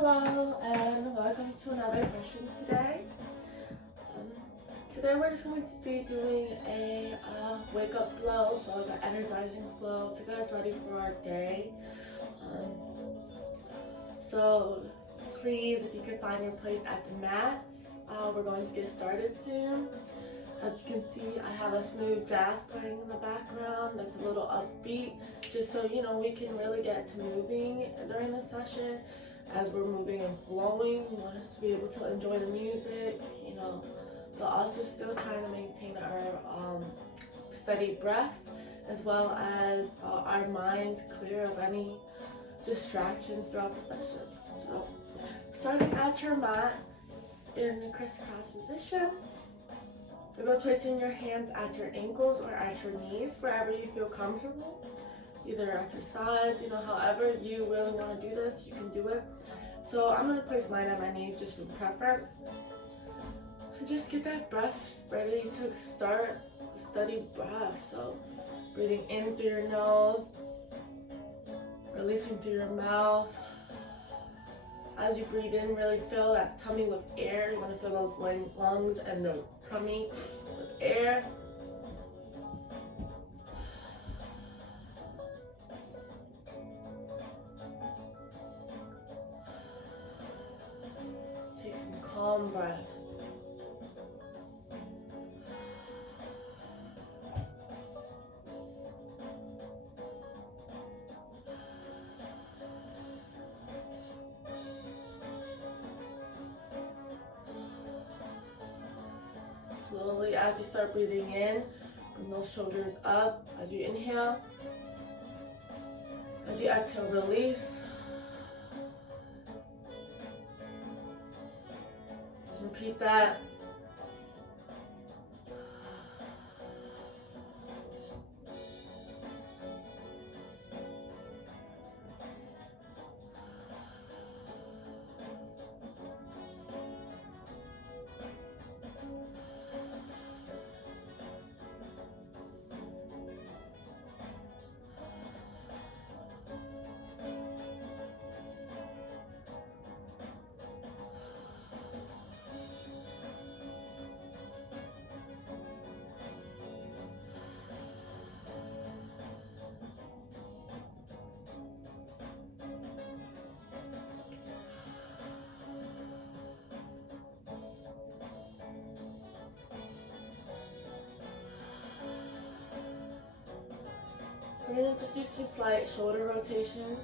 Hello and welcome to another session today. Today we're just going to be doing a wake up flow, so the energizing flow to get us ready for our day. So please, if you can find your place at the mats, we're going to get started soon. As you can see, I have a smooth jazz playing in the background that's a little upbeat, just so we can really get to moving during the session. As we're moving and flowing, we want us to be able to enjoy the music, but also still trying to maintain our steady breath, as well as our minds clear of any distractions throughout the session. So, starting at your mat in a crisscross position, you're placing your hands at your ankles or at your knees, wherever you feel comfortable. Either at your sides, however you really want to do this, you can do it. So I'm going to place mine at my knees just for preference. And just get that breath ready to start a steady breath. So breathing in through your nose, releasing through your mouth. As you breathe in, really fill that tummy with air. You want to fill those lungs and the tummy with air. Take some calm breath. Slowly, as you start breathing in, bring those shoulders up as you inhale. As you exhale, release. Repeat that. We're going to just do some slight shoulder rotations.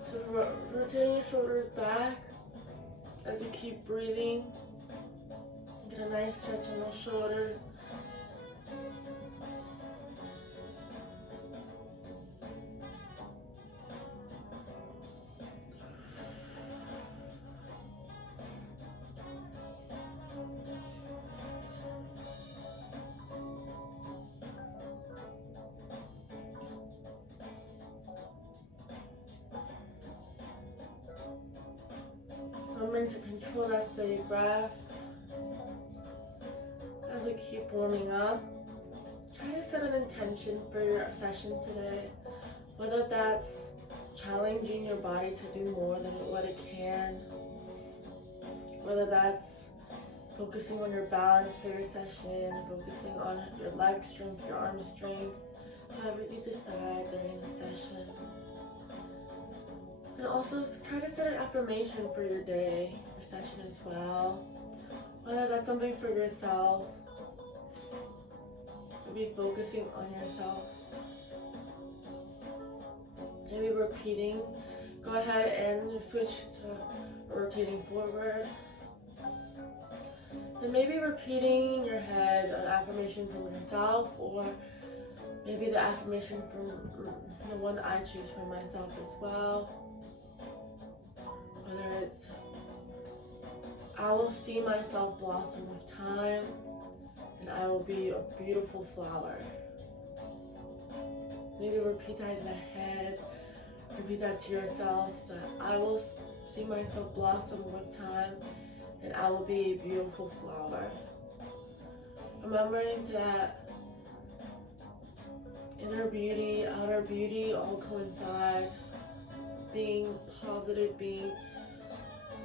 So rotating your shoulders back as you keep breathing. Get a nice stretch in those shoulders. Remember to control that steady breath as we keep warming up. Try to set an intention for your session today, whether that's challenging your body to do more than what it can, whether that's focusing on your balance for your session, focusing on your leg strength, your arm strength, however you decide during the session. And also try to set an affirmation for your day, your session as well. Whether that's something for yourself, maybe focusing on yourself, maybe repeating. Go ahead and switch to rotating forward. And maybe repeating in your head an affirmation from yourself, or maybe the affirmation from the one I choose for myself as well. Whether it's, I will see myself blossom with time, and I will be a beautiful flower. Maybe repeat that in the head, repeat that to yourself, that I will see myself blossom with time, and I will be a beautiful flower. Remembering that inner beauty, outer beauty all coincide. Being positive, being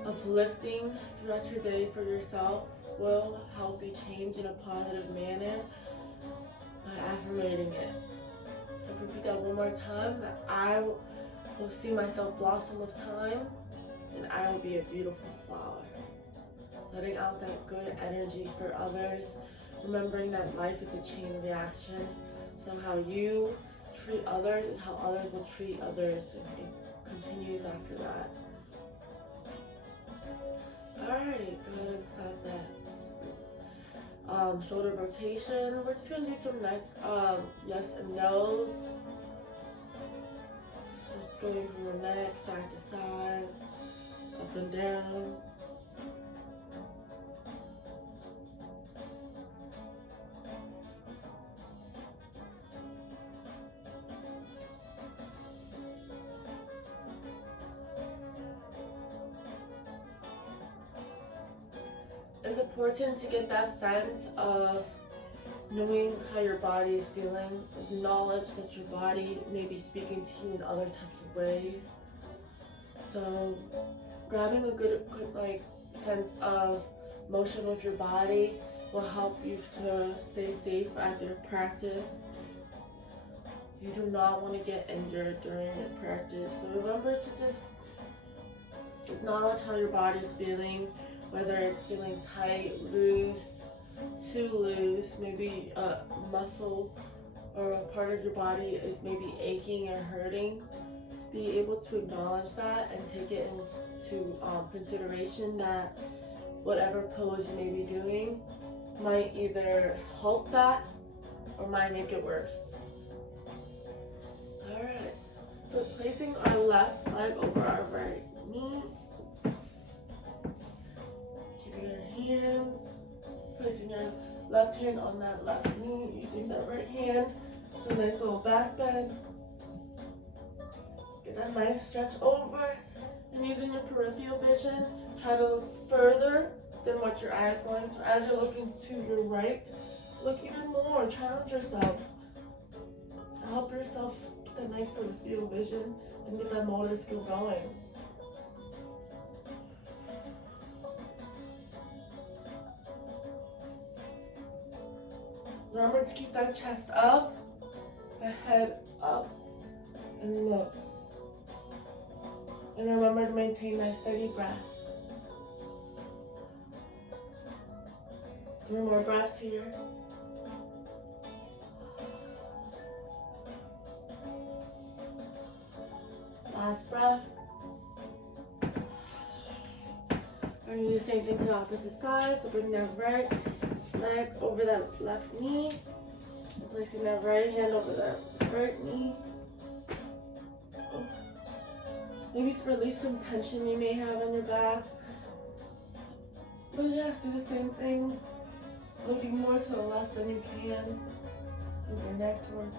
uplifting throughout your day for yourself will help you change in a positive manner by affirmating it. So repeat that one more time, that I will see myself blossom with time, and I will be a beautiful flower. Letting out that good energy for others, remembering that life is a chain reaction. So how you treat others is how others will treat others, and it continues after that. Alright, go ahead and stop that. Shoulder rotation. We're just gonna do some neck yes and no's. Just going from the neck, side to side, up and down. It's important to get that sense of knowing how your body is feeling. Acknowledge that your body may be speaking to you in other types of ways. So grabbing a good sense of motion with your body will help you to stay safe after your practice. You do not want to get injured during your practice. So remember to just acknowledge how your body is feeling. Whether it's feeling tight, loose, too loose, maybe a muscle or a part of your body is maybe aching or hurting. Be able to acknowledge that and take it into consideration that whatever pose you may be doing might either help that or might make it worse. Alright, so placing our left leg over our right knee. Hands, placing your left hand on that left knee, using that right hand, a nice little back bend. Get that nice stretch over, and using your peripheral vision, try to look further than what your eye is going. So as you're looking to your right, look even more, challenge yourself. Help yourself get that nice peripheral vision and get that motor skill going. Remember to keep that chest up, the head up, and look. And remember to maintain that steady breath. 3 more breaths here. Last breath. We're going to do the same thing to the opposite side. So bring that right leg over that left knee. And placing that right hand over that right knee. Oh. Maybe release some tension you may have on your back. But yes, do the same thing. Looking more to the left than you can. Move your neck towards.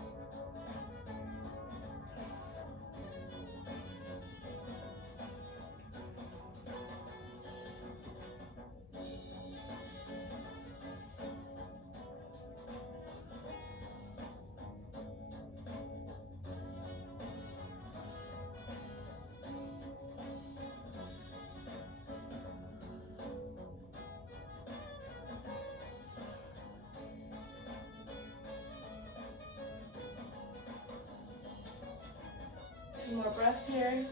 Two more breaths here.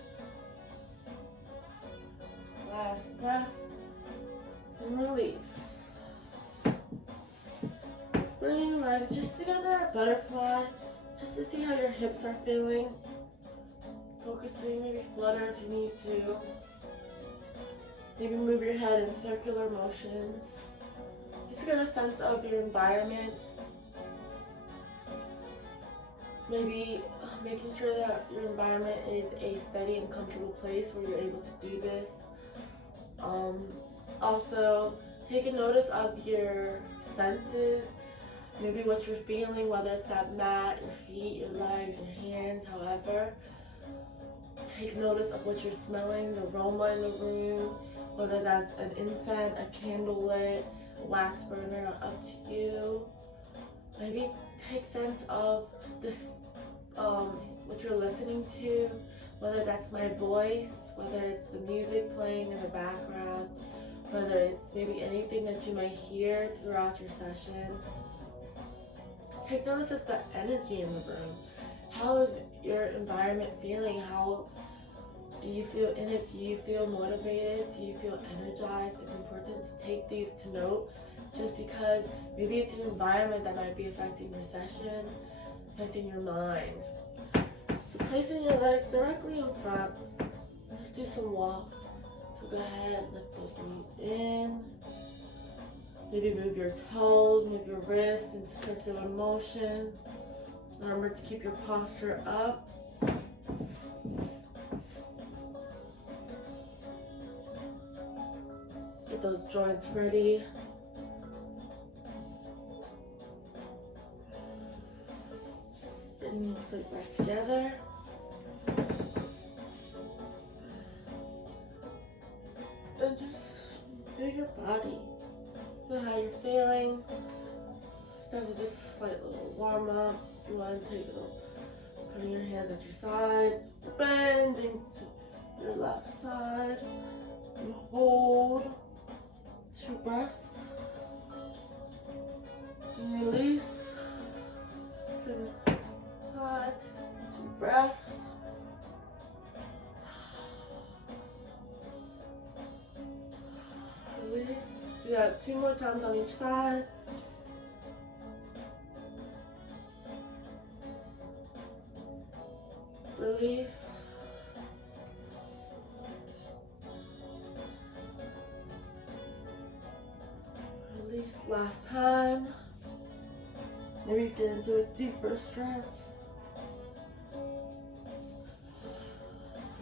Last breath. And release. Bring your legs just together, butterfly, just to see how your hips are feeling. Focusing, maybe flutter if you need to. Maybe move your head in circular motions. Just get a sense of your environment. Maybe making sure that your environment is a steady and comfortable place where you're able to do this. Also, take a notice of your senses, maybe what you're feeling, whether it's that mat, your feet, your legs, your hands, however. Take notice of what you're smelling, the aroma in the room, whether that's an incense, a candle lit, a wax burner, up to you. Maybe take sense of this, what you're listening to, whether that's my voice, whether it's the music playing in the background, whether it's maybe anything that you might hear throughout your session. Take notice of the energy in the room. How is your environment feeling? How do you feel in it? Do you feel motivated? Do you feel energized? It's important to take these to note, just because maybe it's an environment that might be affecting your session, affecting your mind. So placing your legs directly in front, let's do some walk. So go ahead, lift those knees in. Maybe move your toes, move your wrists into circular motion. Remember to keep your posture up. Get those joints ready. Bring your feet back together. And just feel your body. Feel how you're feeling. That was just a slight little warm up. You want to take it, putting your hands at your sides, bending to your left side, and hold 2 breaths, and release to the side, 2 breaths. Release. Do that 2 more times on each side. Release. Release last time. Maybe you can do a deeper stretch.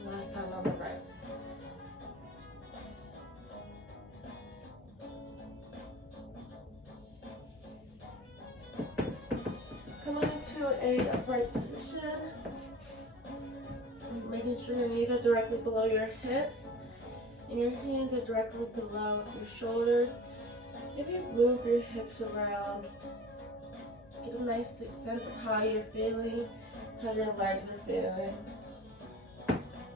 Last time on the right. Come into a upright position. Making sure your knees are directly below your hips and your hands are directly below your shoulders. Maybe move your hips around. Get a nice sense of how you're feeling, how your legs are feeling.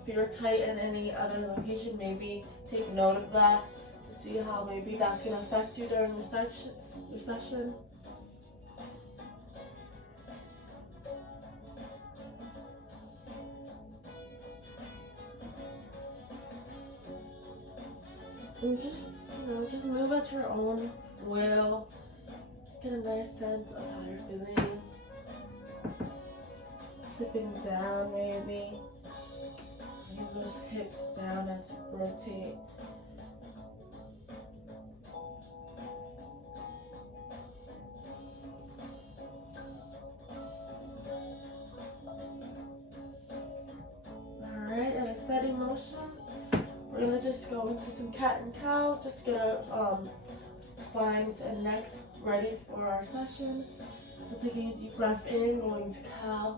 If you're tight in any other location, maybe take note of that to see how maybe that's going to affect you during your session. And just move at your own will. Get a nice sense of how you're feeling. Slipping down maybe. Move those hips down as you rotate. Alright, in a steady motion, we're going to just go into some cat and cow, just get our spines and necks ready for our session. So taking a deep breath in, going to cow,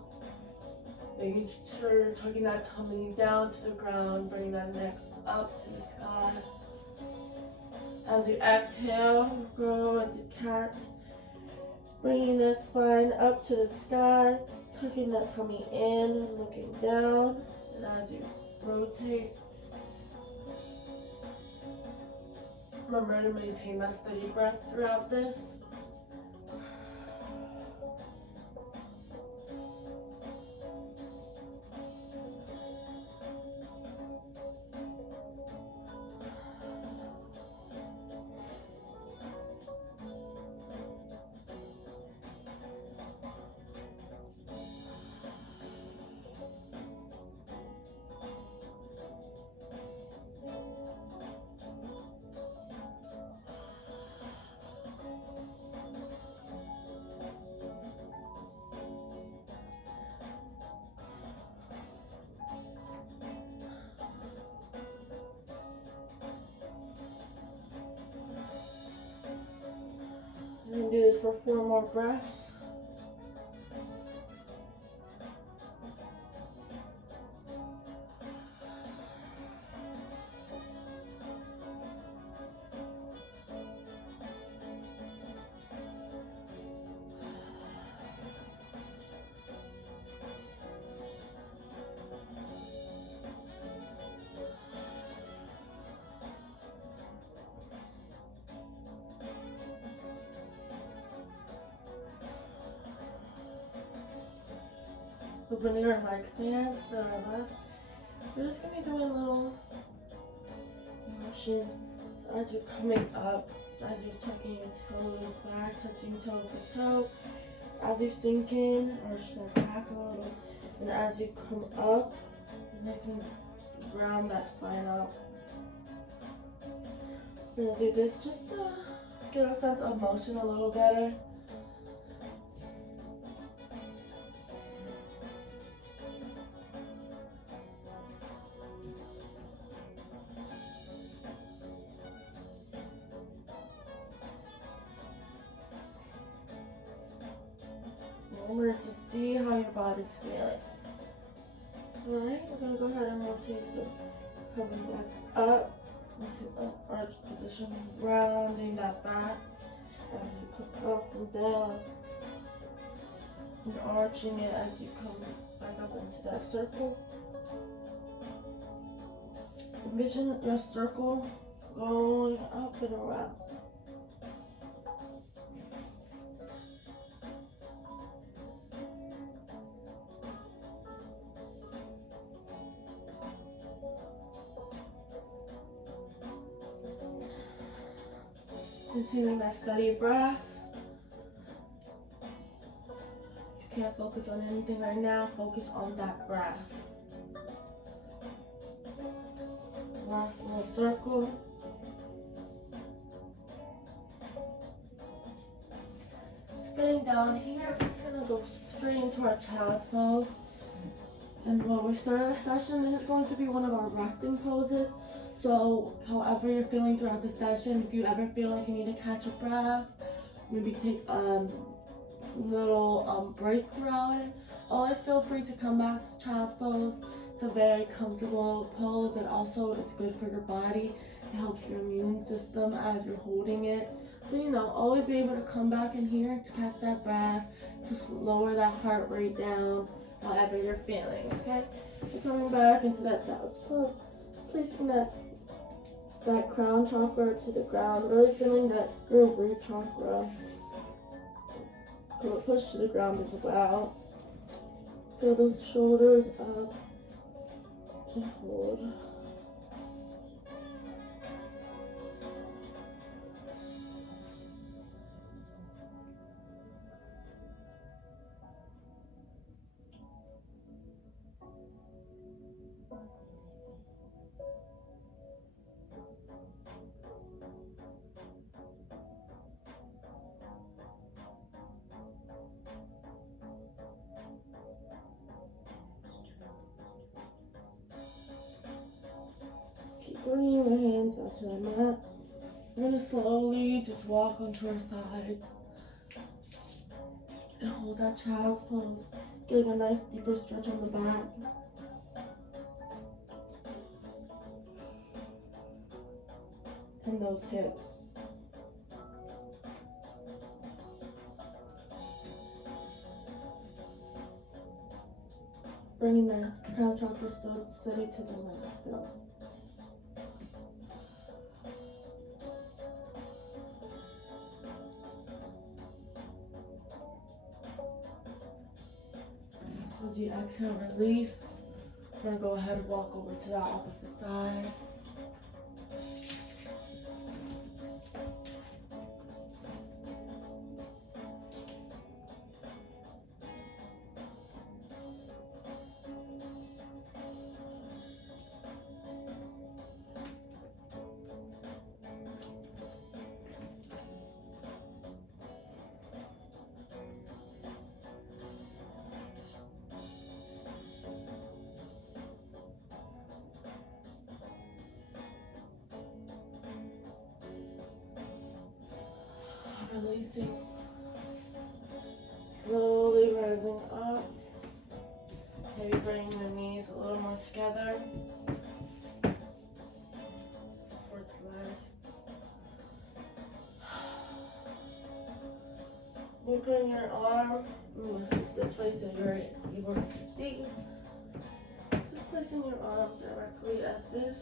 making sure you're tucking that tummy down to the ground, bringing that neck up to the sky. As you exhale, grow into cat, bringing that spine up to the sky, tucking that tummy in and looking down. And as you rotate, remember to maintain that steady breath throughout this. And do this for 4 more breaths. opening your leg stance to our left. We're just gonna be doing a little motion as you're coming up, as you're tucking your toes back, touching toe to toe. As you sink in, arch that back a little, and as you come up, nice and round that spine out. We're gonna do this just to get a sense of motion a little better. Remember to see how your body's feeling. Alright, we're going to go ahead and rotate, so coming back up into an arch position, rounding that back as you come up and down, and arching it as you come back up into that circle. Envision your circle going up and around. Continuing that steady breath. You can't focus on anything right now, focus on that breath. Last little circle. Staying down here, we're just gonna go straight into our child's pose. And when we start our session, this is going to be one of our resting poses. So, however you're feeling throughout the session, if you ever feel like you need to catch a breath, maybe take a little break throughout it, always feel free to come back to child's pose. It's a very comfortable pose, and also it's good for your body. It helps your immune system as you're holding it. So, always be able to come back in here to catch that breath, to lower that heart rate down, however you're feeling, okay? So coming back into that child's pose, placing that crown chakra to the ground, really feeling that root root chakra. Push to the ground as well. Feel those shoulders up and hold. Bringing your hands out to the mat. We're going to slowly just walk onto our sides and hold that child's pose. Getting a nice deeper stretch on the back. And those hips. Bringing the crown chakra steady to the mat still. As you exhale, release. We're going to go ahead and walk over to the opposite side. Releasing, slowly rising up, maybe bringing the knees a little more together, towards the left. Moving your arm this way so you're able to see. Just placing your arm directly at this,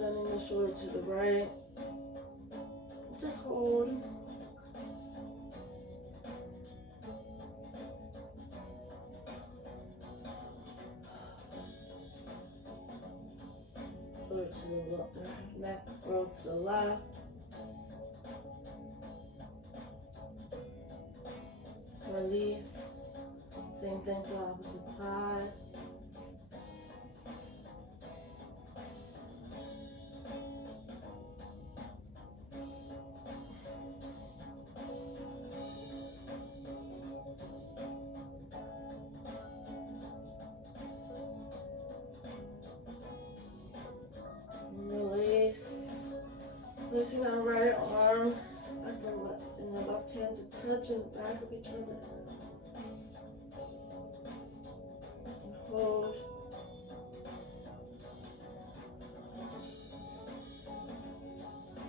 bending the shoulder to the right. Just hold. shoulder to the left, neck roll to the left. Release. Same thing to the opposite side. Release. Placing that right arm and the left hand to touch in the back of each other. And hold.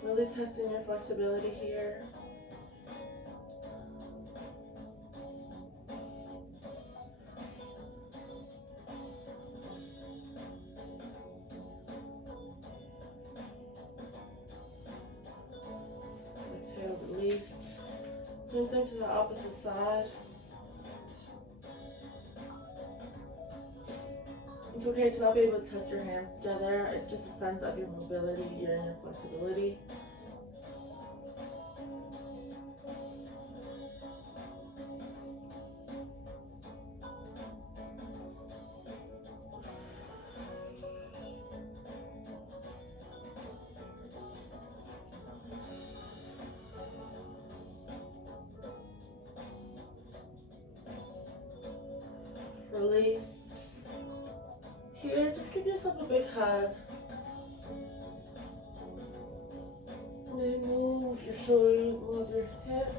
Really testing your flexibility here. Exhale, release. Same thing to the opposite side. It's okay to not be able to touch your hands together. It's just a sense of your mobility here and your flexibility. Release. Here, just give yourself a big hug. And then move your shoulders, move your hip.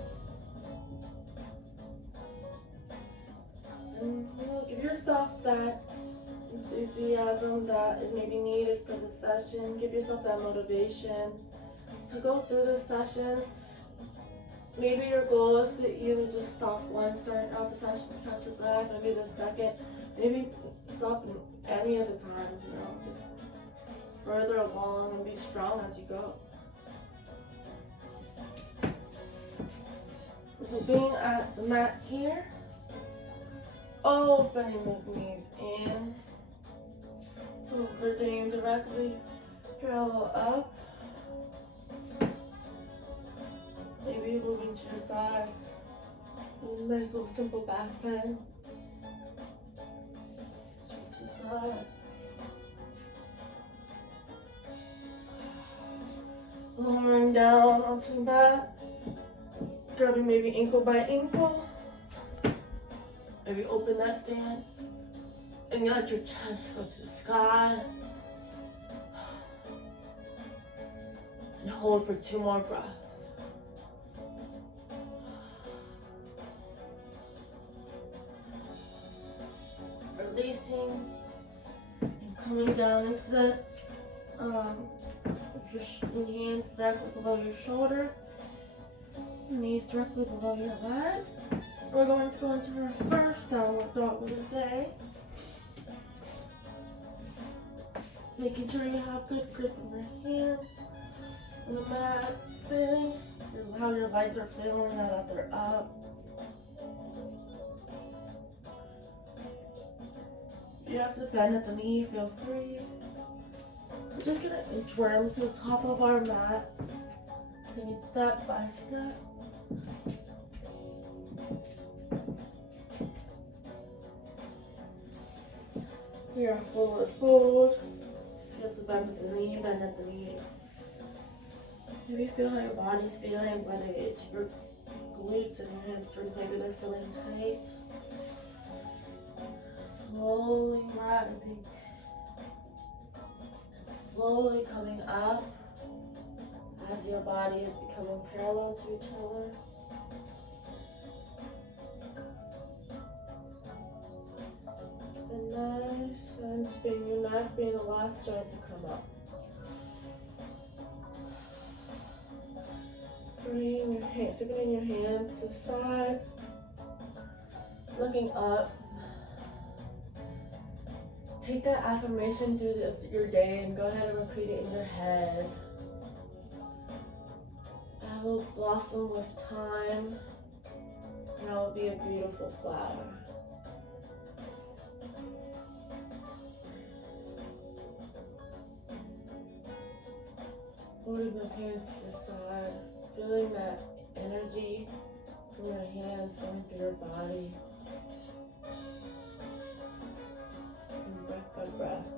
And give yourself that enthusiasm that is maybe needed for the session. Give yourself that motivation to go through the session. Maybe your goal is to either just stop once, starting out the session, catch your breath, maybe the second, maybe stop any of the times, just further along and be strong as you go. So being at the mat here, opening those knees in, so we're doing directly parallel up. Maybe moving to your side. A nice little simple back bend. Switch the side. Lowering down onto the mat. Grabbing maybe ankle by ankle. Maybe open that stance. And let your chest go to the sky. And hold for 2 more breaths. Releasing and coming down into that with your hands directly below your shoulder, knees directly below your legs. We're going to go into our first downward dog of the day. Making sure you have good grip in your hands on the mat, feeling how your legs are feeling now that they're up. If you have to bend at the knee, feel free. We're just gonna inchworm to the top of our mat, taking it step by step. Here, forward fold. You have to bend at the knee, bend at the knee. Maybe feel how your body's feeling, whether it's your glutes and your hamstrings, maybe they're feeling tight. Slowly rising, slowly coming up as your body is becoming parallel to each other. And nice and spin your neck being the last joint to come up. Bring your hands, bringing your hands to the sides, looking up. Take that affirmation through your day and go ahead and repeat it in your head. I will blossom with time, and I will be a beautiful flower. Holding those hands to your side, feeling that energy from your hands going through your body. And breath by breath.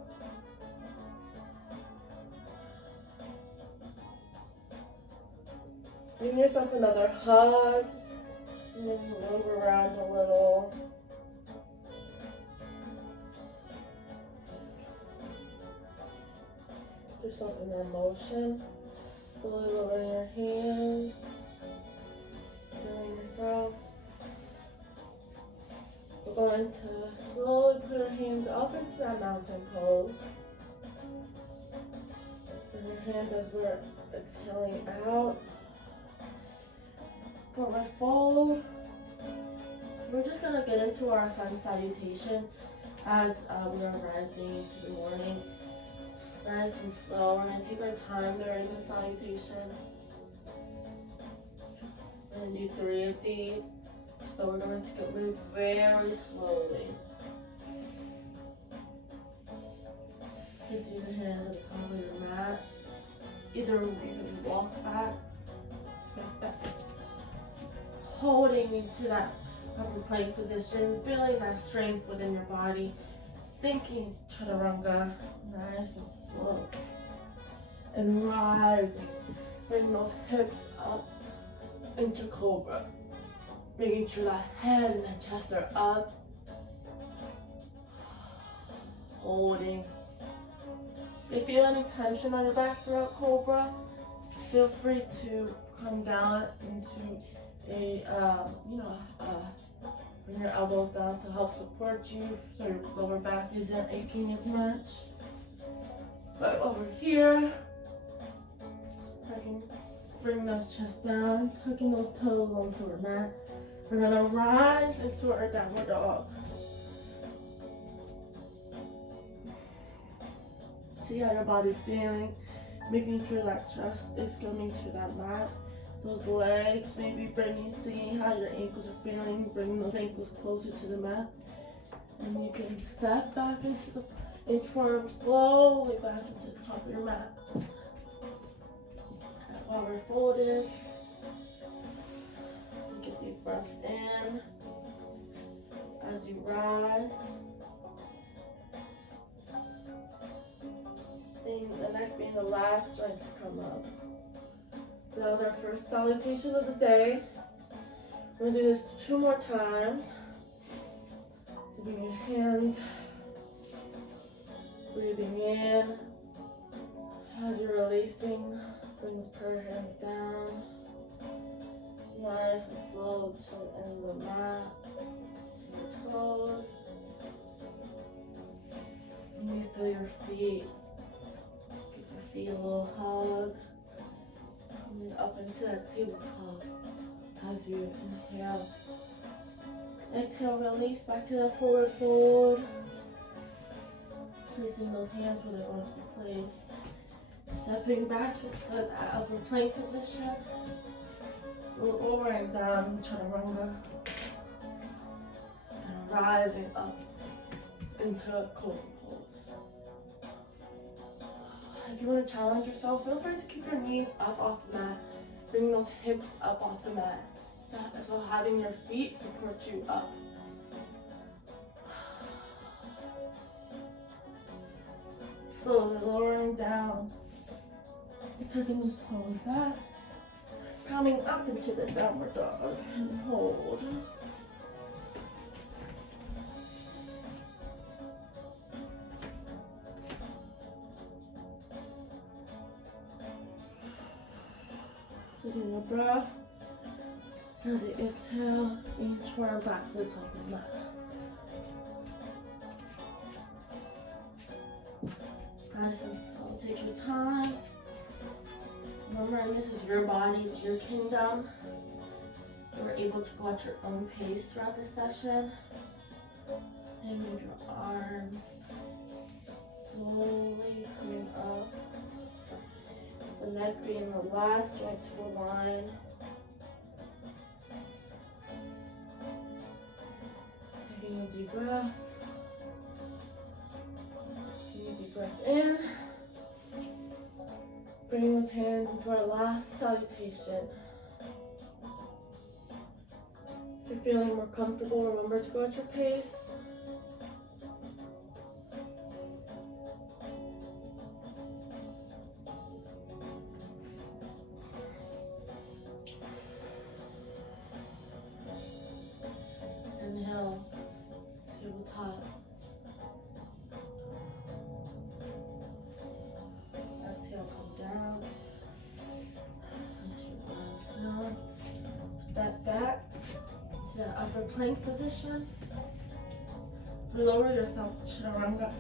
Give yourself another hug. And then move around a little. Put yourself in that motion. Slowly lowering your hands. Feeling yourself. We're going to slowly put our hands up into that mountain pose. Bring your hands as we're exhaling out. Forward fold. We're just going to get into our sun salutation as we are rising into the morning. Nice and slow. We're going to take our time during the salutation. We're going to do 3 of these. So we're going to move very slowly. Just use your hands at the top of your mat. Either you can walk back, step back. Holding into that upper plank position, feeling that strength within your body, sinking chaturanga, nice and slow, and rising. Bring those hips up into cobra, making sure that head and that chest are up, holding. If you feel any tension on your back throughout cobra, feel free to come down into bring your elbows down to help support you so your lower back isn't aching as much. But over here, bring those chest down, tucking those toes onto our mat. We're gonna rise into our downward dog. See how your body's feeling, making sure that chest is coming to that mat. Those legs, maybe seeing how your ankles are feeling, bringing those ankles closer to the mat. And you can step back into the inchworm, slowly back into the top of your mat. And while we're folded, take a deep breath in as you rise. The neck being the last joint to come up. So that was our first salutation of the day. We're going to do this 2 more times. So bring your hands, breathing in. As you're releasing, bring those prayer hands down. Nice and slow to the end of the mat. Your toes. And you feel your feet. Give your feet a little hug. And up into that tabletop as you inhale. Exhale, release back to that forward fold. Placing those hands where they're going to be placed. Stepping back to that upper plank position. Roll over and down, chaturanga. And rising up into a cobra pose. If you want to challenge yourself, feel free to keep your knees up off the mat. Bring those hips up off the mat. So having your feet support you up. Slowly lowering down. Tucking those toes back. Coming up into the downward dog and hold. Taking a breath. As you exhale, inchworm back to the top of the mat. Nice and slow. Take your time. Remember, this is your body, it's your kingdom. You were able to go at your own pace throughout this session. And move your arms. Slowly coming up. The neck being the last joint to align. Taking a deep breath. Taking a deep breath in. bringing those hands into our last salutation. If you're feeling more comfortable, remember to go at your pace. Inhale, tabletop. Exhale, come down. Down. Step back to that upper plank position. Lower yourself to chaturanga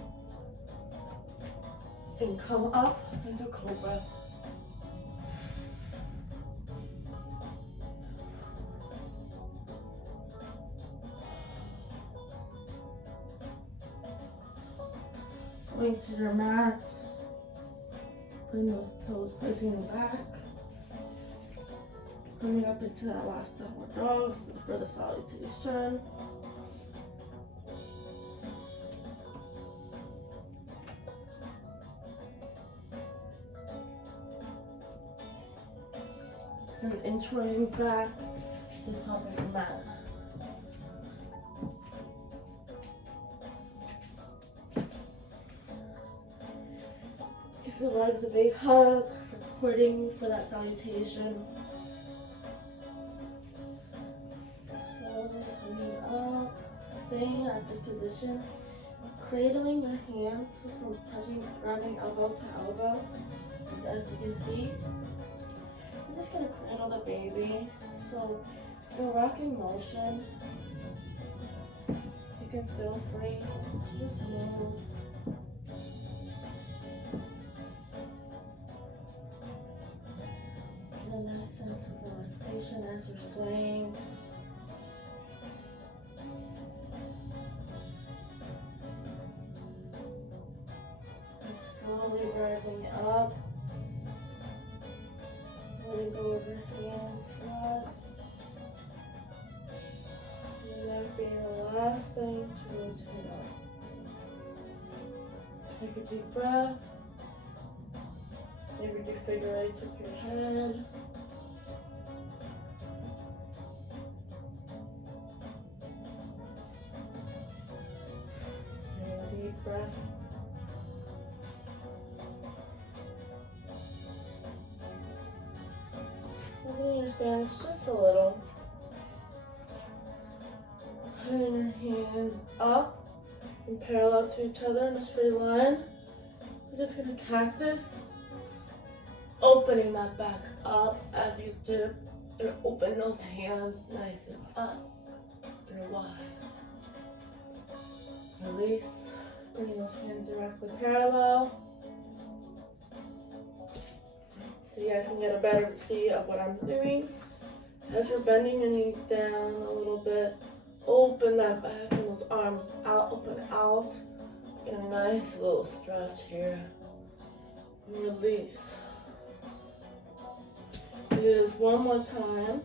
and come up into cobra. Going to your mat, putting those toes placing them back. Coming up into that last downward dog for the salutation. And inchworming back to the top of your mat. Give your legs a big hug for supporting for that salutation. Slowly coming up, staying at this position, cradling your hands from touching, grabbing elbow to elbow. And as you can see, I'm just gonna cradle the baby. So in rocking motion, you can feel free to just move. Get a nice sense of relaxation as you're swaying. Slowly rising up. Letting go of your hands flat. And then being the last thing to rotate up. Take a deep breath. Maybe do figure eights with your head. Take a deep breath. Moving your Spanish just a little. Putting your hands up and parallel to each other in a straight line. We're just gonna cactus. Opening that back up as you dip. And open those hands nice and up and wide. Release. Bringing those hands directly parallel. So you guys can get a better see of what I'm doing. As you're bending your knees down a little bit, open that back and those arms out, open out. Get a nice little stretch here. And release. Do this one more time.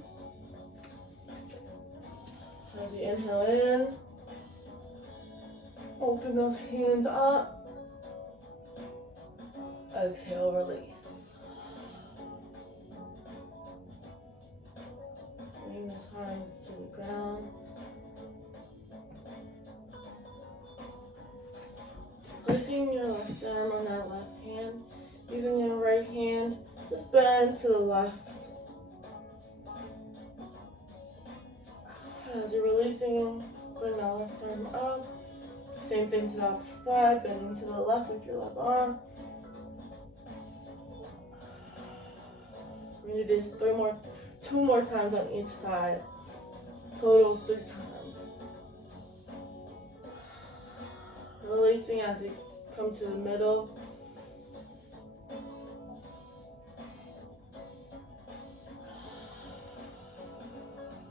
As you inhale in, open those hands up. Exhale, release. Bring this arm to the ground. Placing your left arm on that left hand. Using your right hand, just bend to the left. As you're releasing, bring that left arm up. Same thing to the opposite side, bending to the left with your left arm. We're gonna do this two more times on each side. Total 3 times. Releasing as you come to the middle.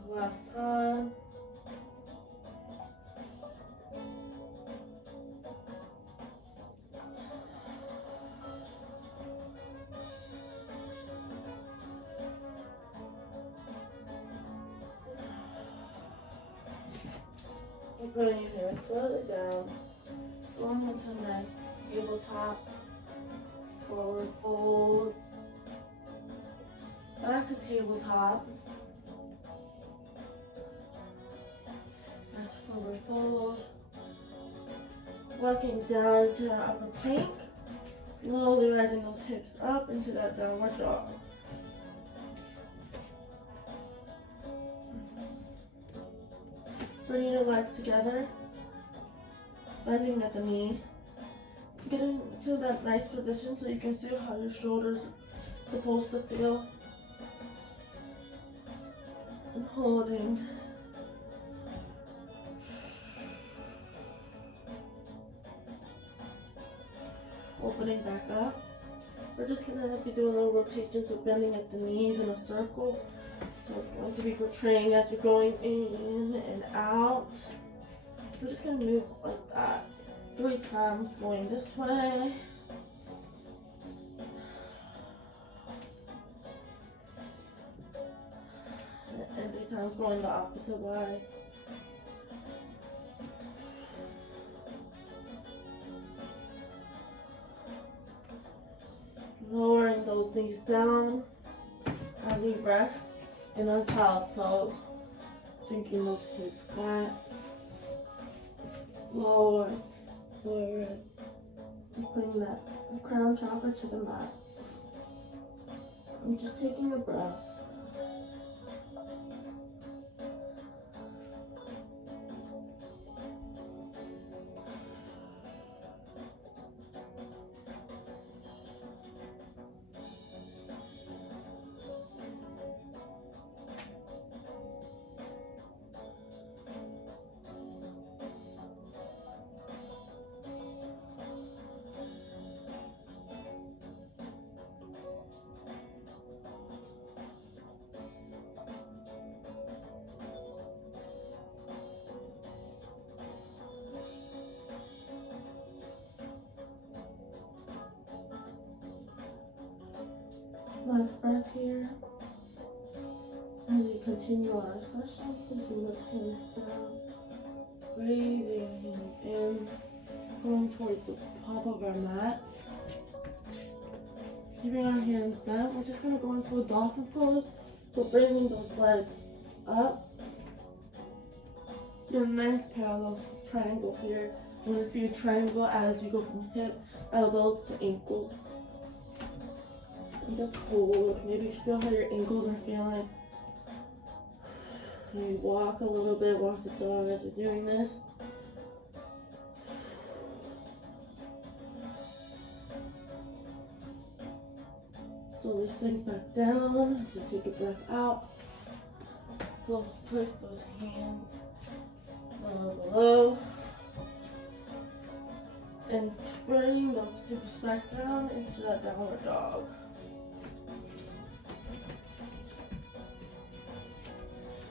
Last time. Putting your hands further down, going into a nice tabletop, forward fold, back to tabletop. That's forward fold. Walking down to the upper plank. Slowly rising those hips up into that downward dog. Bringing your legs together. Bending at the knee. Get into that nice position so you can see how your shoulders are supposed to feel. And holding. Opening back up. We're just going to be doing a little rotation, so bending at the knees in a circle. So it's going to be portraying as you're going in and out. We're just going to move like that 3 times, going this way. And 3 times going the opposite way. Lowering those knees down as we rest in our child's pose. Sinking those hips back. Lower, lower. And putting that crown chakra to the mat. And just taking a breath. Last breath here. As we continue our session, continue to hands down. Breathing in, going towards the top of our mat. Keeping our hands bent, we're just going to go into a dolphin pose. So bringing those legs up. Get a nice parallel triangle here. You want to see a triangle as you go from hip, elbow to ankle. And just hold. Maybe feel how your ankles are feeling. Maybe walk a little bit, walk the dog as you're doing this. Slowly sink back down as you take a breath out. Place those hands below. And bring those hips back down into that downward dog.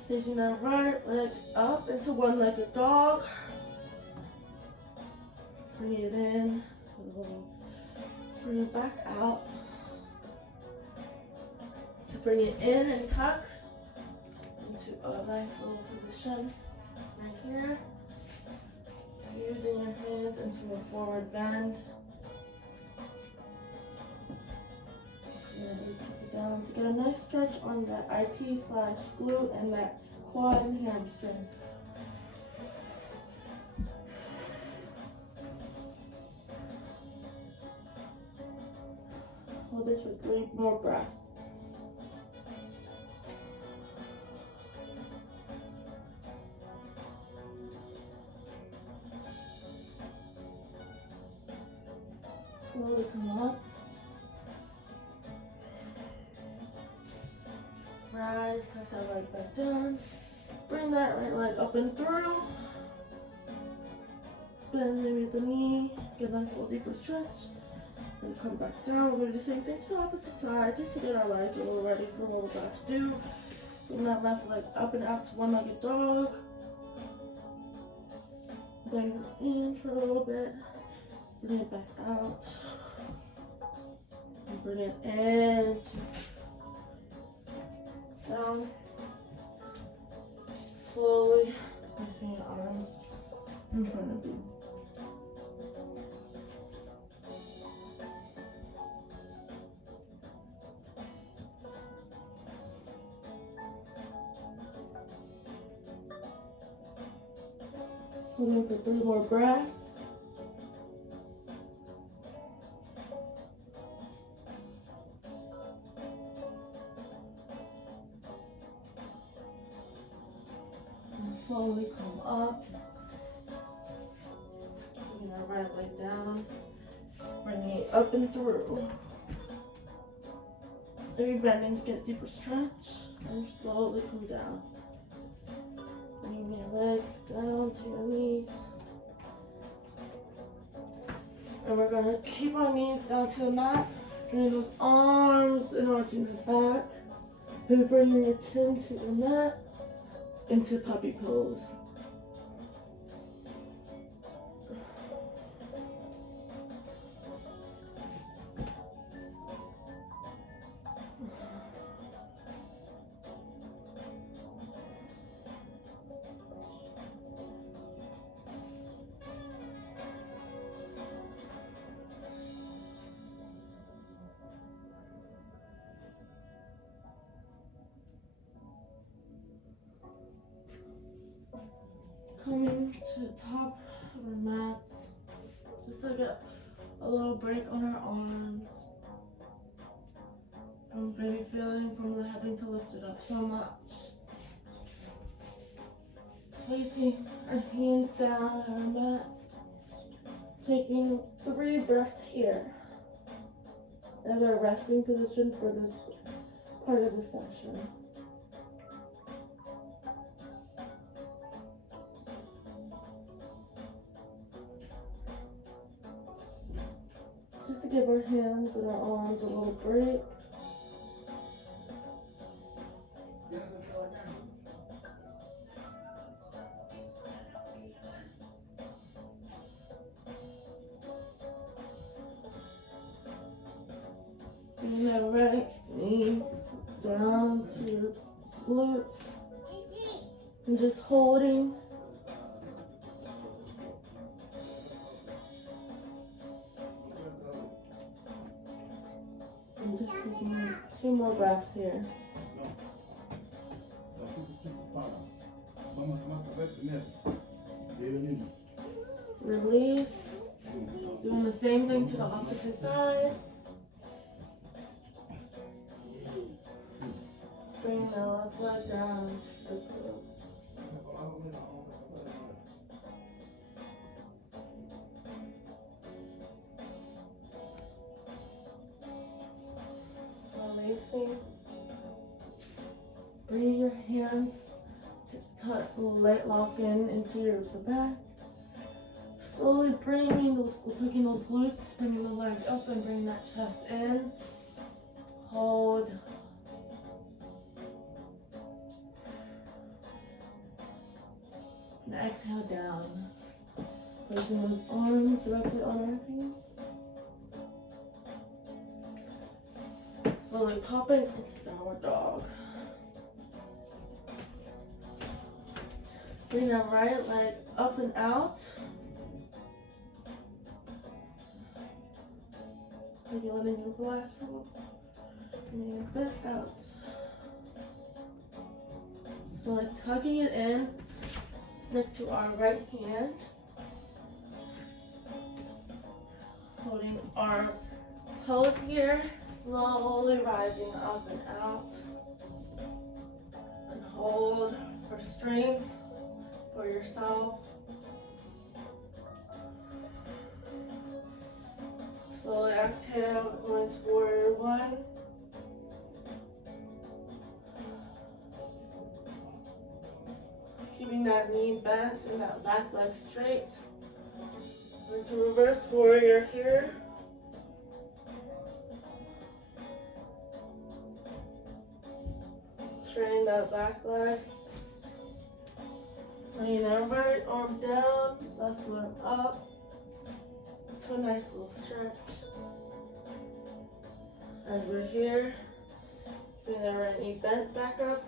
Facing that right leg up into one-legged dog. Bring it in. Bring it back out. To bring it in and tuck into a nice little position right here. Using your hands into a forward bend. Down to get a nice stretch on that IT/glute and that quad and hamstring. Hold this for 3 more breaths. Slowly come up. Rise, tuck that leg back down. Bring that right leg up and through. Bend maybe at the knee. Get a nice little deeper stretch. Then come back down. We're going to do the same thing to the opposite side just to get our legs a little ready for what we're about to do. Bring that left leg up and out to one-legged dog. Bring it in for a little bit. Bring it back out. And bring it in. Down. Slowly placing your arms in front of you. Holding for 3 more breaths. And slowly come up. Bring our right leg down. Bringing it up and through. Maybe bending to get a deeper stretch. And slowly come down. Bring your legs down to your knees. And we're gonna keep our knees down to the mat. Bring those arms and arching the back. And bringing your chin to your mat into puppy pose. Coming to the top of our mats, just to get a little break on our arms. From maybe feeling from having to lift it up so much. Placing our hands down on our mat, taking 3 breaths here as our resting position for this part of the session. Just to give our hands and our arms a little break. Bring that right knee down to your glutes. And just holding. And just taking 2 more breaths here. Release. Doing the same thing to the opposite side. Bring the left leg down to the glute. Releasing. Bring your hands to touch, lock in into your back. Slowly tucking those glutes, bringing the leg up and bring that chest in. Hold. And exhale down. Placing those arms directly on our feet. Slowly popping into downward dog. Bring our right leg up and out. Maybe letting it relax a little. Bring it back out. So like tugging it in next to our right hand. Holding our pose here. Slowly rising up and out. And hold for strength for yourself. Slowly exhale, going to warrior 1. Keeping that knee bent and that back leg straight. Going to reverse warrior here. Straightening that back leg. Bringing that right arm down, left arm up. To a nice little stretch. As we're here, bring that right knee bent back up.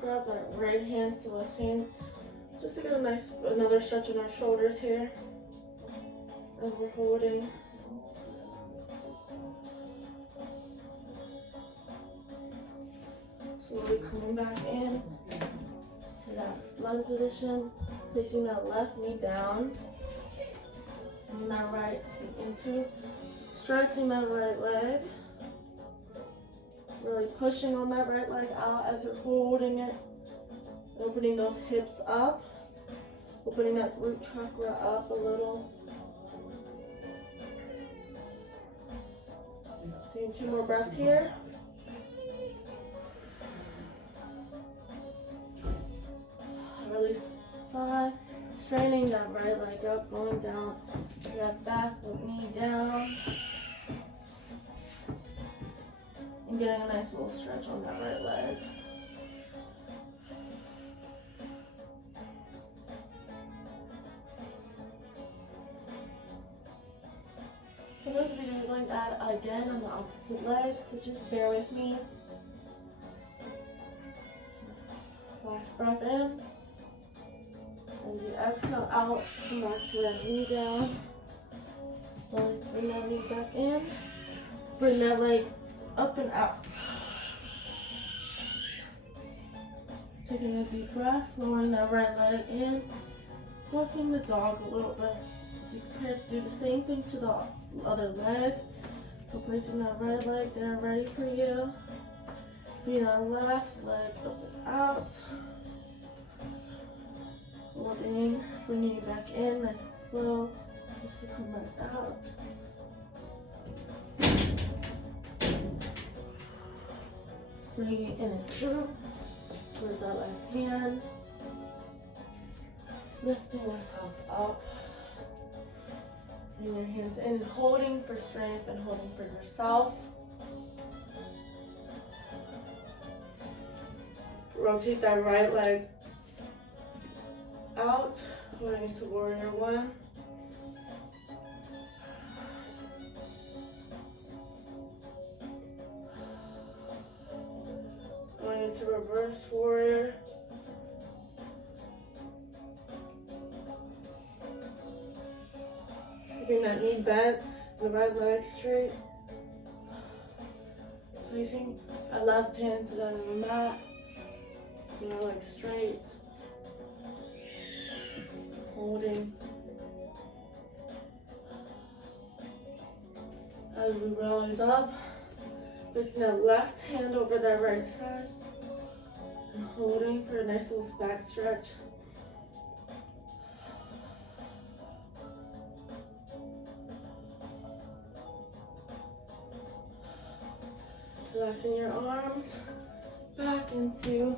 Grab that right hand to left hand. Just to get another stretch in our shoulders here. As we're holding. Slowly coming back in to that lunge position. placing that left knee down. And that right into stretching that right leg. Really pushing on that right leg out as you're holding it. Opening those hips up. Opening that root chakra up a little. Taking 2 more breaths here. Release side. Straining that right leg up, going down. That back knee down. And getting a nice little stretch on that right leg. For those of you who are going that again on the opposite leg, so just bear with me. Last breath in. As you exhale out, come back to that knee down. Slowly bring that knee back in. Bring that leg up and out. Taking a deep breath, lowering that right leg in. Walking the dog a little bit. As you prepare to do the same thing to the other leg. So placing that right leg there ready for you. Bring that left leg up and out. Holding, bringing it back in, nice and slow, just to come back out. Bringing it in and through, towards that left hand. Lifting yourself up. Bring your hands in and holding for strength and holding for yourself. Rotate that right leg out, going into warrior one. Going into reverse warrior. Keeping that knee bent, the right leg straight. Placing a left hand to the mat, your leg straight. Holding. As we rise up, placing that left hand over that right side and holding for a nice little back stretch. Relaxing your arms back into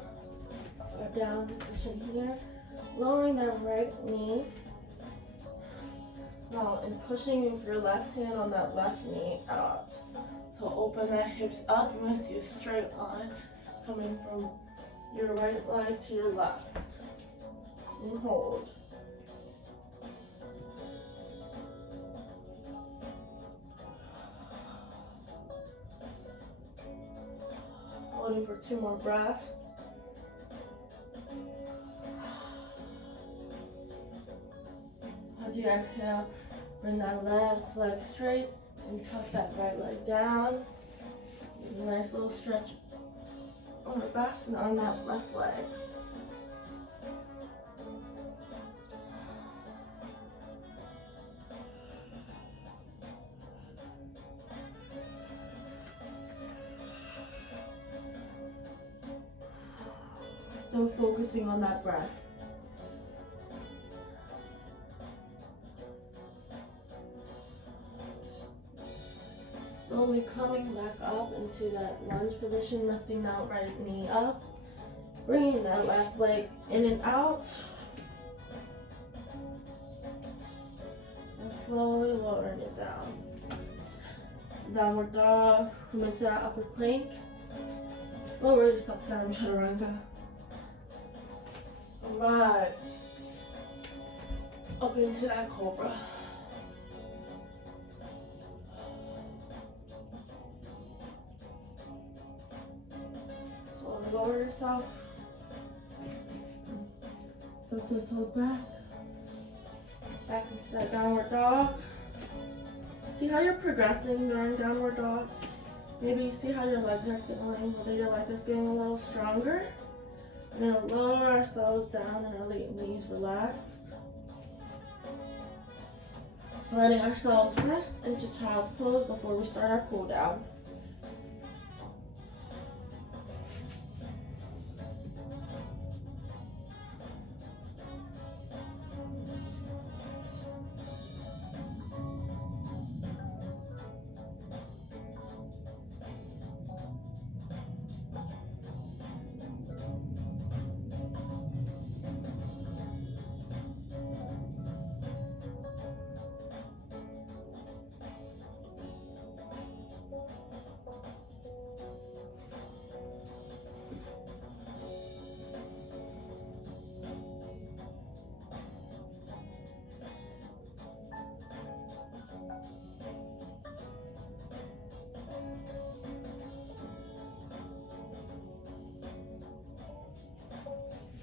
our down position here. Lowering that right knee. Now, and pushing with your left hand on that left knee out. So open that hips up. You want to see a straight line coming from your right leg to your left. And hold. Holding for 2 more breaths. As you exhale, bring that left leg straight and tuck that right leg down. Give a nice little stretch on the back and on that left leg. Still focusing on that breath. Slowly coming back up into that lunge position, lifting that right knee up, bringing that left leg in and out, and slowly lowering it down. Downward dog, come into that upper plank, lower yourself down, chaturanga. Alright, up into that cobra. Lower yourself. Tuck those toes back. Back into that downward dog. See how you're progressing during downward dog? Maybe you see how your legs are feeling, whether your legs are feeling a little stronger, We're gonna lower ourselves down and our knees relaxed. Letting ourselves rest into child's pose before we start our cool down.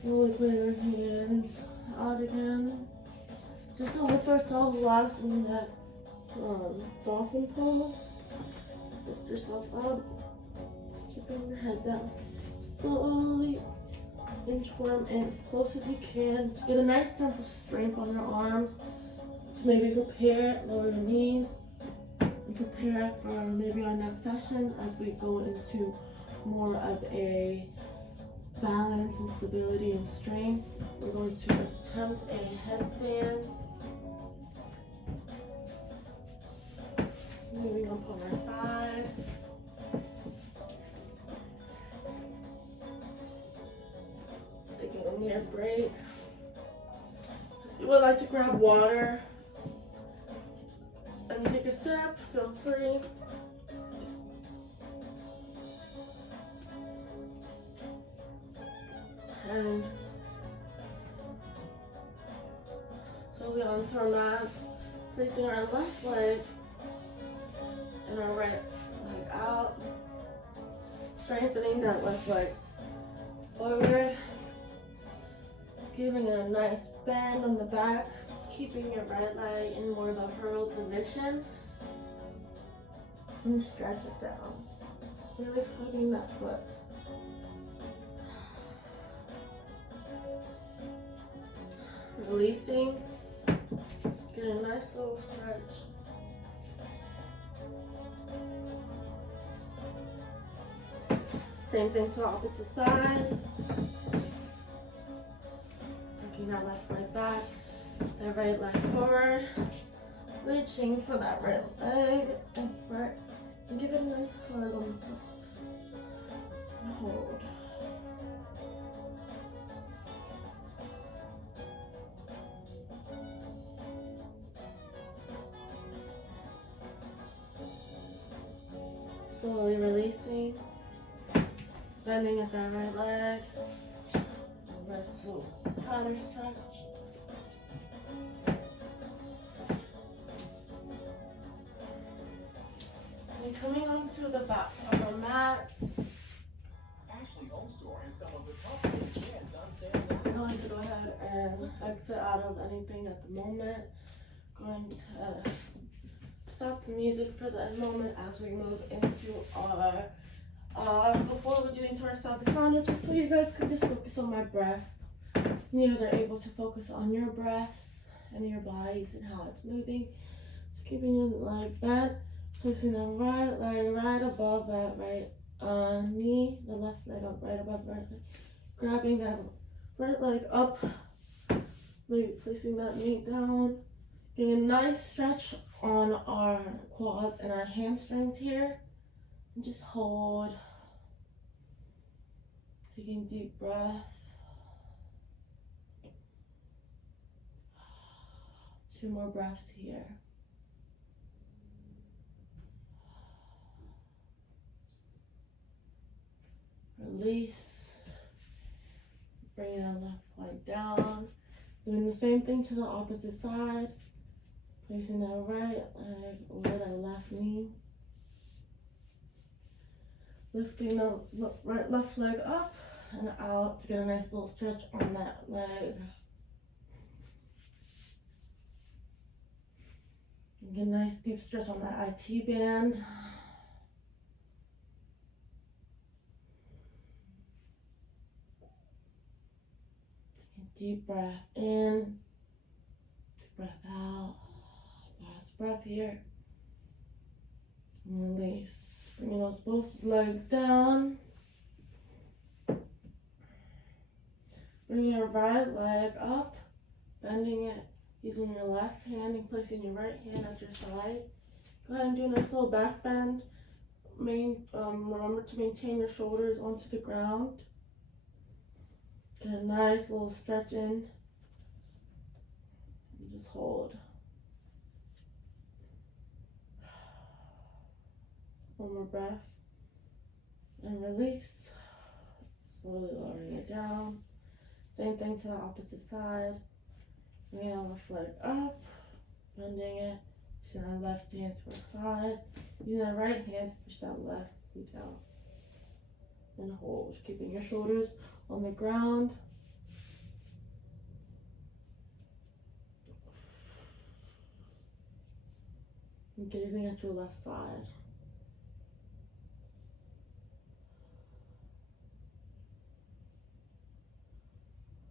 Really put our hands out again. Just to lift ourselves last in that dolphin pose. Lift yourself up. Keeping your head down. Slowly inchworm in as close as you can to get a nice sense of strength on your arms. To maybe prepare, lower your knees, and prepare for maybe our next session as we go into more of a balance and stability and strength. We're going to attempt a headstand. Moving up on our side. Taking a near break. If you would like to grab water and take a sip, feel free. And slowly onto our mat, placing our left leg and our right leg out, strengthening that left leg forward, giving it a nice bend on the back, keeping your right leg in more of a hurled position, and stretch it down, really hugging that foot. Releasing, get a nice little stretch. Same thing to the opposite side. Working that left leg back, that right leg forward. Reaching for that right leg and front. And give it a nice hug on the front. And hold. Slowly releasing, bending at that right leg, rest little powder stretch. And coming onto the back of our mat. Ashley Home Store has some of the top brands on sale. We're going to go ahead and exit out of anything at the moment. Going to stop the music for the moment as we move into our before we do into our Savasana, just so you guys can just focus on my breath. You guys are able to focus on your breaths and your bodies and how it's moving. So keeping your leg bent, placing the right leg right above that right knee, the left leg up right above the right leg, grabbing that right leg up, maybe placing that knee down, getting a nice stretch on our quads and our hamstrings here, and just hold, taking deep breath. 2 more breaths here. Release, bringing the left leg down, doing the same thing to the opposite side. Placing that right leg over that left knee. Lifting the left leg up and out to get a nice little stretch on that leg. And get a nice deep stretch on that IT band. Deep breath in, deep breath out. Last breath here. And release. Bringing those both legs down. Bring your right leg up, bending it, using your left hand and placing your right hand at your side. Go ahead and do a nice little back bend. Remember to maintain your shoulders onto the ground. Get a nice little stretch in. And just hold. One more breath. And release. Slowly lowering it down. Same thing to the opposite side. Bring that left leg up, bending it. Using that left hand to the side. Using that right hand to push that left feet out. And hold. Keeping your shoulders on the ground. And gazing at your left side.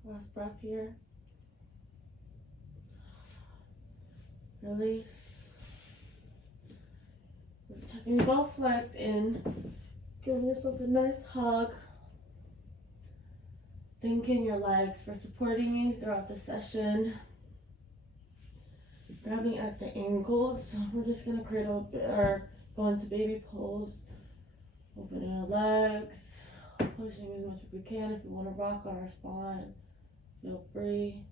Last breath here. Release. Tucking both legs in. Giving yourself a nice hug. Thanking your legs for supporting you throughout the session. Grabbing at the ankles. We're just gonna cradle or go into baby pose. Opening our legs. Pushing as much as we can. If you want to rock on our spine, feel free.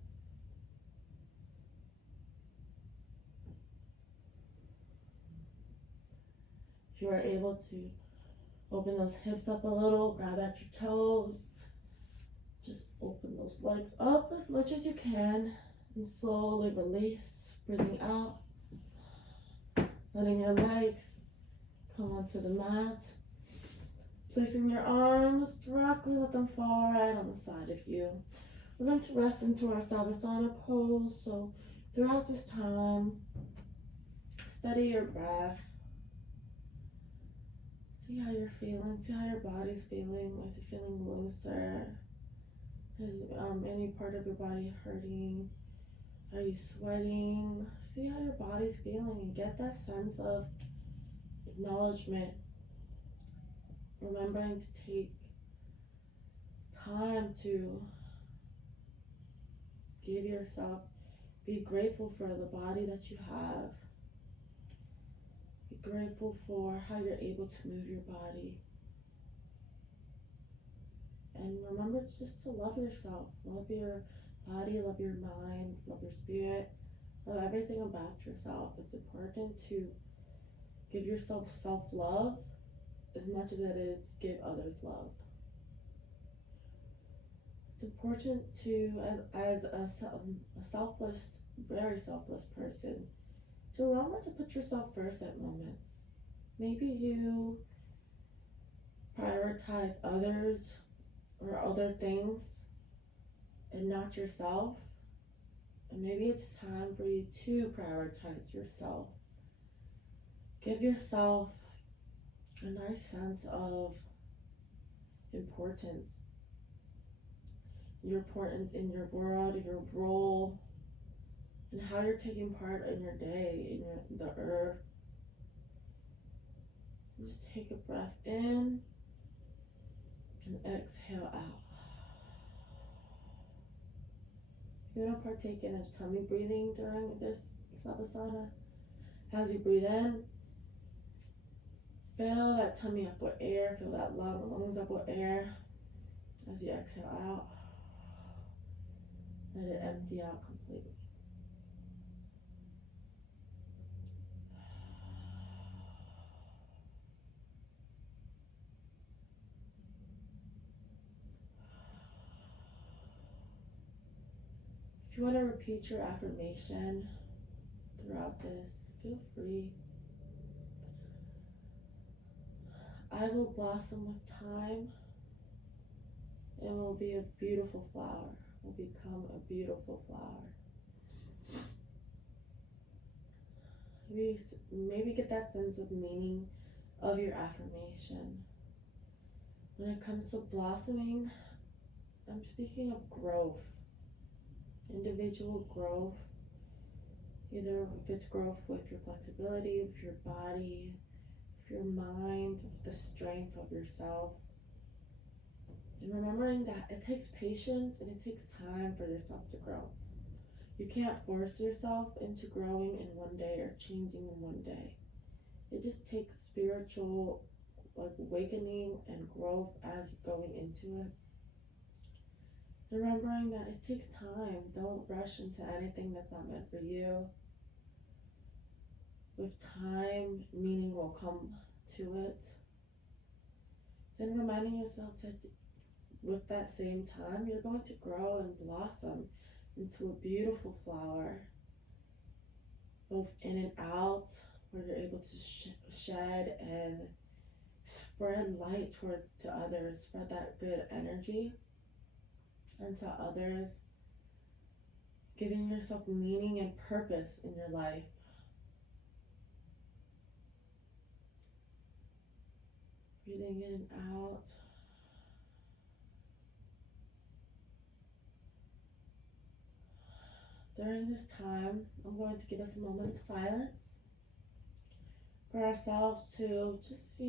If you are able to open those hips up a little, grab at your toes. Just open those legs up as much as you can and slowly release, breathing out. Letting your legs come onto the mat. Placing your arms directly, let them fall right on the side of you. We're going to rest into our Savasana pose. So throughout this time, steady your breath. See how you're feeling. See how your body's feeling. Is it feeling looser? Is any part of your body hurting? Are you sweating? See how your body's feeling and get that sense of acknowledgement. Remembering to take time to give yourself, be grateful for the body that you have. Be grateful for how you're able to move your body. And remember just to love yourself. Love your body, love your mind, love your spirit, love everything about yourself. It's important to give yourself self-love as much as it is give others love. It's important to, as a selfless, very selfless person, to remember to put yourself first at moments. Maybe you prioritize others or other things and not yourself. And maybe it's time for you to prioritize yourself. Give yourself a nice sense of importance. Your importance in your world, your role, and how you're taking part in your day, in the earth. Just take a breath in and exhale out. If you want to partake in a tummy breathing during this Savasana, as you breathe in, fill that tummy up with air, fill that lungs up with air. As you exhale out, let it empty out completely. If you want to repeat your affirmation throughout this, feel free. I will blossom with time and will be a beautiful flower, will become a beautiful flower. Maybe get that sense of meaning of your affirmation. When it comes to blossoming, I'm speaking of growth. individual growth, either if it's growth with your flexibility, with your body, with your mind, with the strength of yourself. And remembering that it takes patience and it takes time for yourself to grow. You can't force yourself into growing in one day or changing in one day. It just takes spiritual awakening and growth as you're going into it. Remembering that it takes time. Don't rush into anything that's not meant for you. With time, meaning will come to it. Then reminding yourself that with that same time, you're going to grow and blossom into a beautiful flower, both in and out, where you're able to shed and spread light towards to others, spread that good energy and to others, giving yourself meaning and purpose in your life. Breathing in and out. During this time, I'm going to give us a moment of silence for ourselves to just,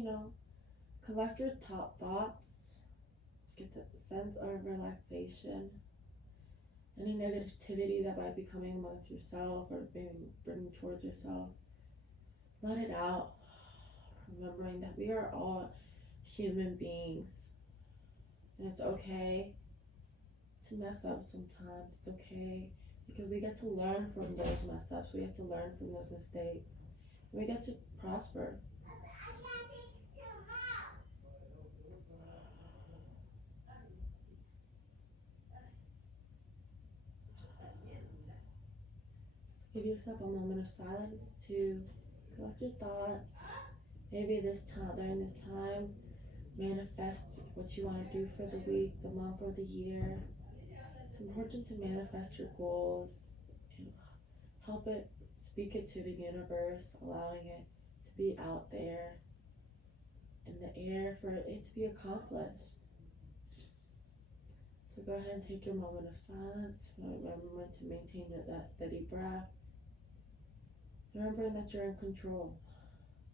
collect your thoughts, get the sense of relaxation. Any negativity that might be coming amongst yourself or bringing towards yourself, let it out. Remembering that we are all human beings, and it's okay to mess up sometimes. It's okay because we get to learn from those mess ups. We get to learn from those mistakes. And we get to prosper. Give yourself a moment of silence to collect your thoughts. Maybe during this time, manifest what you want to do for the week, the month, or the year. It's important to manifest your goals and speak it to the universe, allowing it to be out there in the air for it to be accomplished. So go ahead and take your moment of silence. Remember to maintain that steady breath. Remembering that you're in control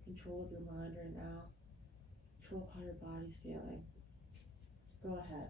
of your mind right now, control of how your body's feeling. So go ahead.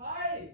Hi!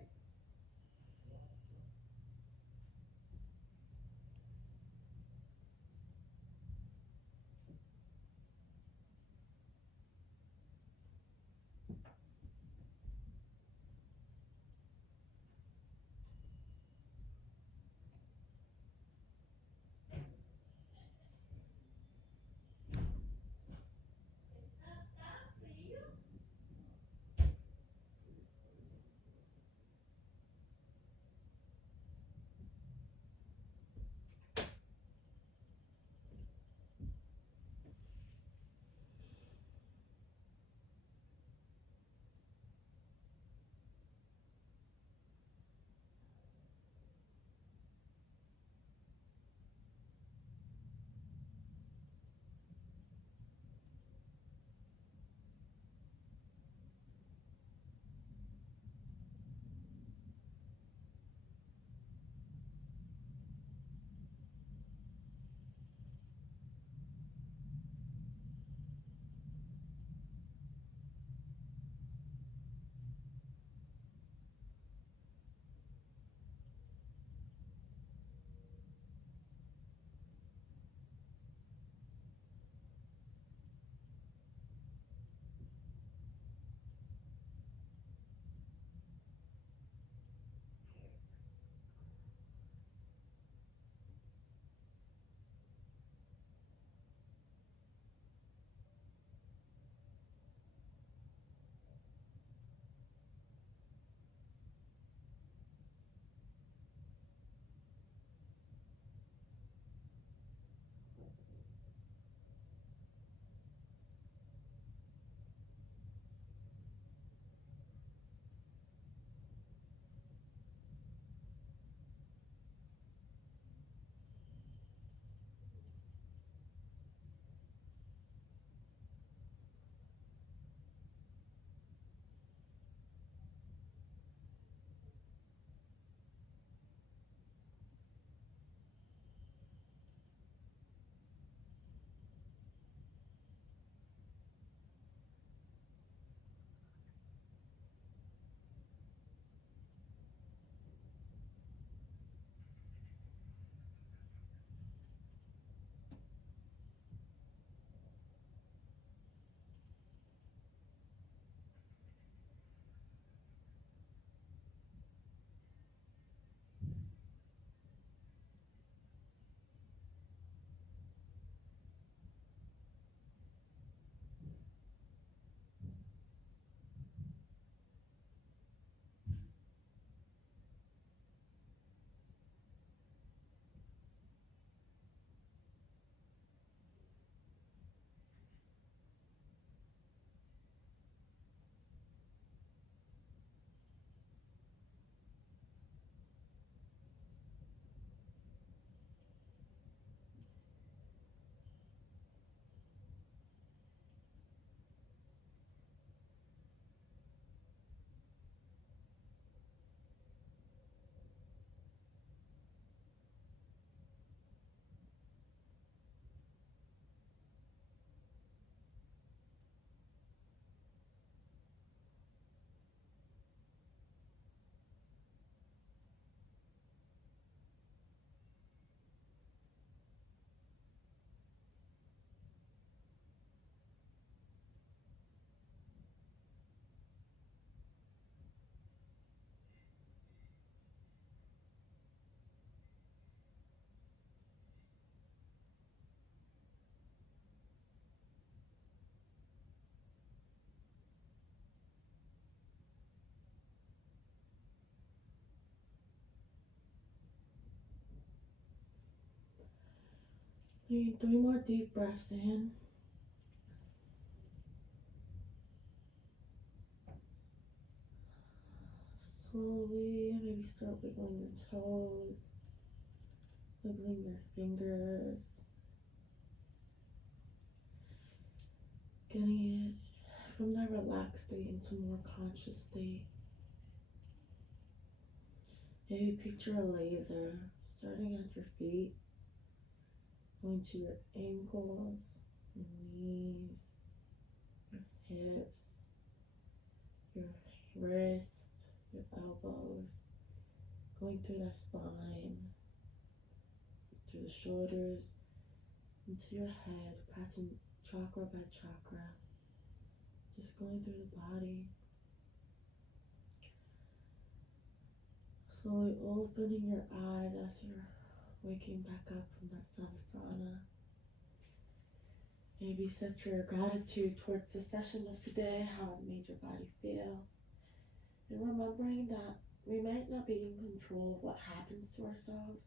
Taking 3 more deep breaths in. Slowly, maybe start wiggling your toes, wiggling your fingers, getting it from that relaxed state into a more conscious state. Maybe picture a laser starting at your feet, going to your ankles, your knees, your hips, your wrists, your elbows, going through that spine, through the shoulders, into your head, passing chakra by chakra, just going through the body. Slowly opening your eyes as you're waking back up from that savasana. Maybe set your gratitude towards the session of today, how it made your body feel. And remembering that we might not be in control of what happens to ourselves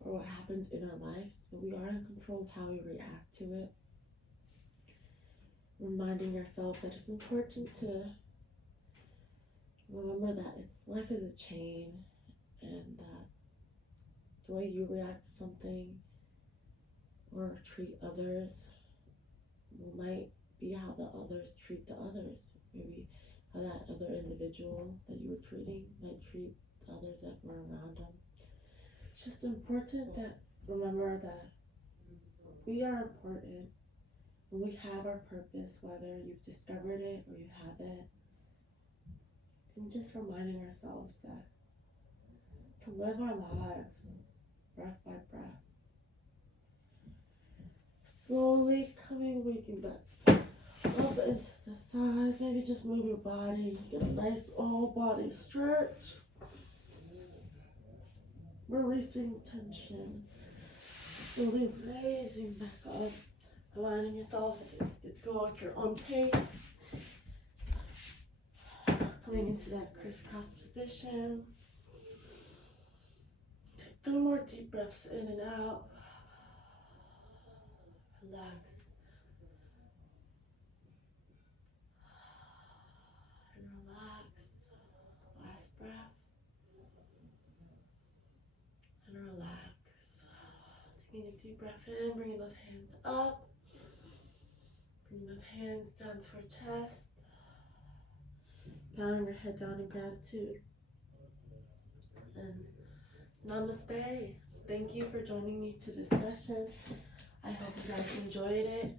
or what happens in our lives, but we are in control of how we react to it. Reminding ourselves that it's important to remember that life is a chain, and that the way you react to something or treat others might be how the others treat the others. Maybe how that other individual that you were treating might treat the others that were around them. It's just important that remember that we are important and we have our purpose, whether you've discovered it or you haven't. And just reminding ourselves that to live our lives breath by breath. Slowly waking back up into the sides. Maybe just move your body. Get a nice all body stretch. Releasing tension. Slowly raising back up. Aligning yourselves. Let's go at your own pace. Coming into that crisscross position. Take 3 more deep breaths in and out. Relax. And relax. Last breath. And relax. Taking a deep breath in, bringing those hands up. Bringing those hands down to our chest. Bowing your head down in gratitude. And namaste. Thank you for joining me to this session. I hope you guys enjoyed it.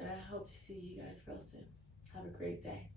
And I hope to see you guys real soon. Have a great day.